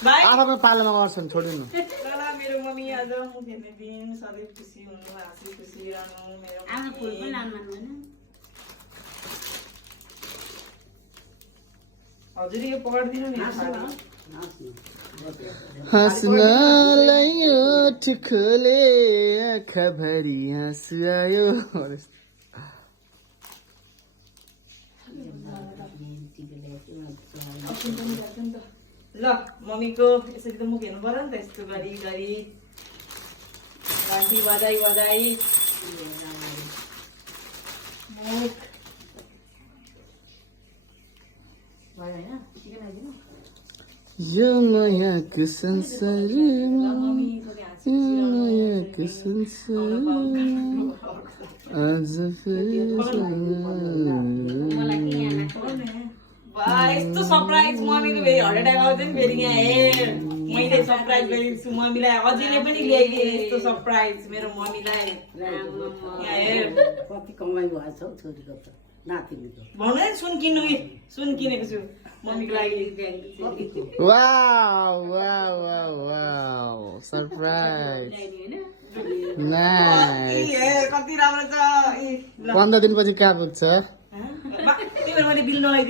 आफ्नो पालामा गर्छन् छोडिनु मेरो मम्मी आज म खेल्ने दिन सधैँ खुसी हुनु हाँसी खुसी रहनु मेरो आफ्नो फुल पनि लानु मान्दैन हजुर यो पकाइदिनु नि हाँस्नलाई ओठ खोले आँखाभरि हाँसु आयो ल मम्मीको यसरी त मुख हेर्नु पर्यो नि त यस्तो गरी गरी घन्टी बजाई बजाई मुख यो मायाको संसारमा यो मायाको संसारमा आज फेरि यस्तो सरप्राइज मम्मीको फेरि हार्ट एट्याक आउँछ नि फेरि यहाँ हेर मैले सरप्राइज गरिदिन्छु मम्मीलाई अझैले पनि ल्याइदिएँ यस्तो सरप्राइज मेरो मम्मीलाई यहाँ हेर कति कमाइ भएछ हौ छोरीको त नातिनीको भन्नु है सुन किन्नु सुन किनेको छु मम्मीको लागि wow wow wow wow surprise nice कति राम्रो छ 15 दिनपछि कहाँ पुग्छ त्यही भएर मैले बिल नलाइदिएँ